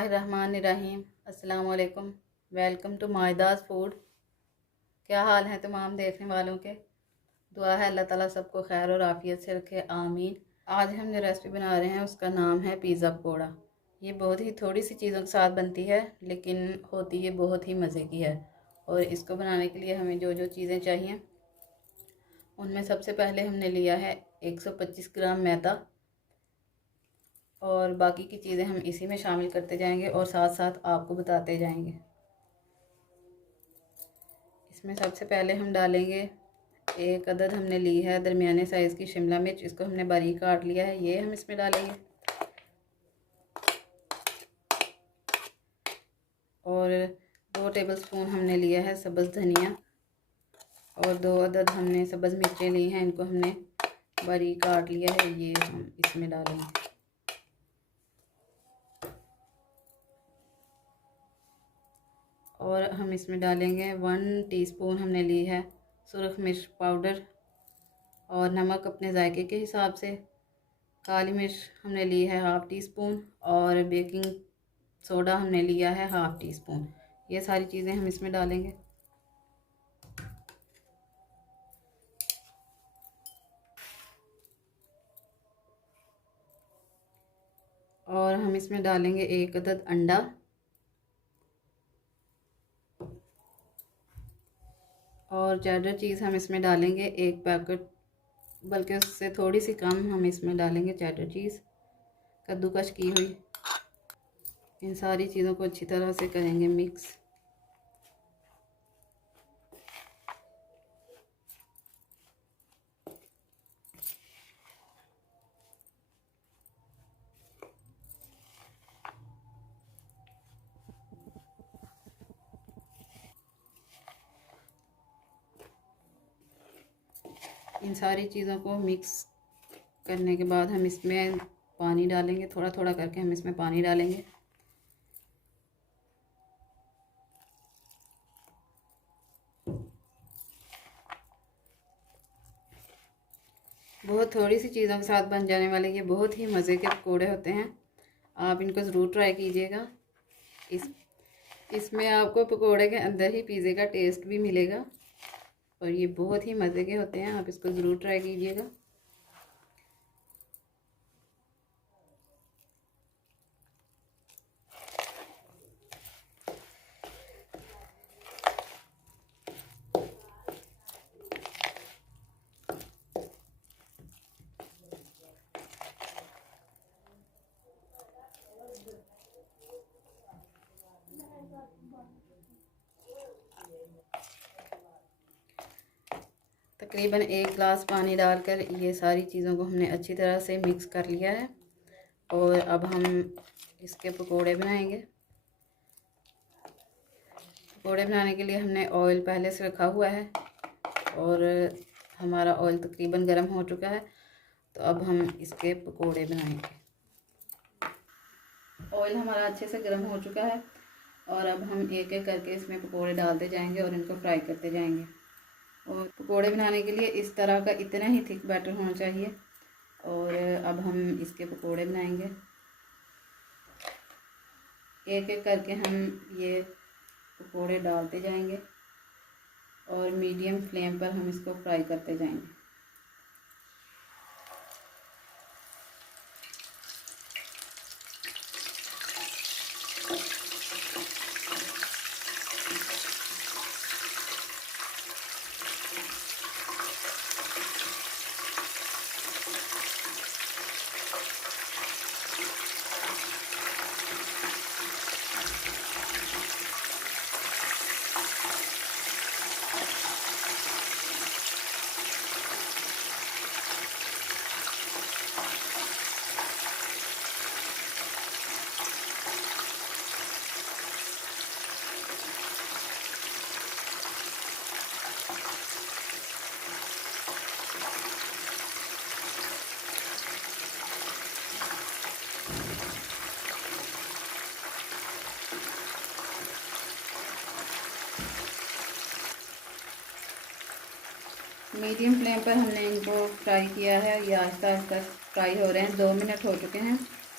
बिस्मिल्लाहिर्रहमानिर्रहीम। अस्सलाम वालेकुम। वेलकम टू मायदास फूड। क्या हाल है तमाम देखने वालों के? दुआ है अल्लाह ताला सबको खैर और आफियत से रखे, आमीन। आज हम जो रेसिपी बना रहे हैं उसका नाम है पिज़्ज़ा पकौड़ा। ये बहुत ही थोड़ी सी चीज़ों के साथ बनती है, लेकिन होती ये बहुत ही मज़े की है। और इसको बनाने के लिए हमें जो जो चीज़ें चाहिए उनमें सबसे पहले हमने लिया है 125 ग्राम मैदा, और बाकी की चीज़ें हम इसी में शामिल करते जाएंगे और साथ साथ आपको बताते जाएंगे। इसमें सबसे पहले हम डालेंगे एक अदद हमने ली है दरमियाने साइज़ की शिमला मिर्च। इसको हमने बारीक काट लिया है, ये हम इसमें डालेंगे। और 2 टेबलस्पून हमने लिया है सब्ज़ धनिया, और 2 अदद हमने सब्ज़ मिर्चें ली हैं, इनको हमने बारीक काट लिया है, ये हम इसमें डालेंगे। और हम इसमें डालेंगे 1 टीस्पून हमने ली है सुरख मिर्च पाउडर, और नमक अपने जायके के हिसाब से। काली मिर्च हमने ली है हाफ़ टी स्पून, और बेकिंग सोडा हमने लिया है हाफ़ टी स्पून। ये सारी चीज़ें हम इसमें डालेंगे। और हम इसमें डालेंगे एक अदद अंडा, और चेडर चीज़ हम इसमें डालेंगे 1 पैकेट, बल्कि उससे थोड़ी सी कम हम इसमें डालेंगे चेडर चीज़ कद्दूकश की हुई। इन सारी चीज़ों को अच्छी तरह से करेंगे मिक्स। इन सारी चीज़ों को मिक्स करने के बाद हम इसमें पानी डालेंगे, थोड़ा थोड़ा करके हम इसमें पानी डालेंगे। बहुत थोड़ी सी चीज़ों के साथ बन जाने वाले ये बहुत ही मज़े के पकौड़े होते हैं। आप इनको ज़रूर ट्राई कीजिएगा। इसमें आपको पकौड़े के अंदर ही पिज़्ज़े का टेस्ट भी मिलेगा, और ये बहुत ही मज़े के होते हैं। आप इसको ज़रूर ट्राई कीजिएगा। तकरीबन 1 गिलास पानी डालकर ये सारी चीज़ों को हमने अच्छी तरह से मिक्स कर लिया है, और अब हम इसके पकोड़े बनाएंगे। पकोड़े बनाने के लिए हमने ऑयल पहले से रखा हुआ है, और हमारा ऑयल तकरीबन गर्म हो चुका है। तो अब हम इसके पकोड़े बनाएंगे। ऑयल हमारा अच्छे से गर्म हो चुका है, और अब हम एक एक करके इसमें पकोड़े डालते जाएंगे और इनको फ्राई करते जाएंगे। और पकोड़े बनाने के लिए इस तरह का इतना ही थिक बैटर होना चाहिए। और अब हम इसके पकोड़े बनाएंगे। एक एक करके हम ये पकोड़े डालते जाएंगे, और मीडियम फ्लेम पर हम इसको फ्राई करते जाएंगे। मीडियम फ्लेम पर हमने इनको फ्राई किया है। ये आहिस्ता आहिस्ता फ्राई हो रहे हैं। 2 मिनट हो चुके हैं,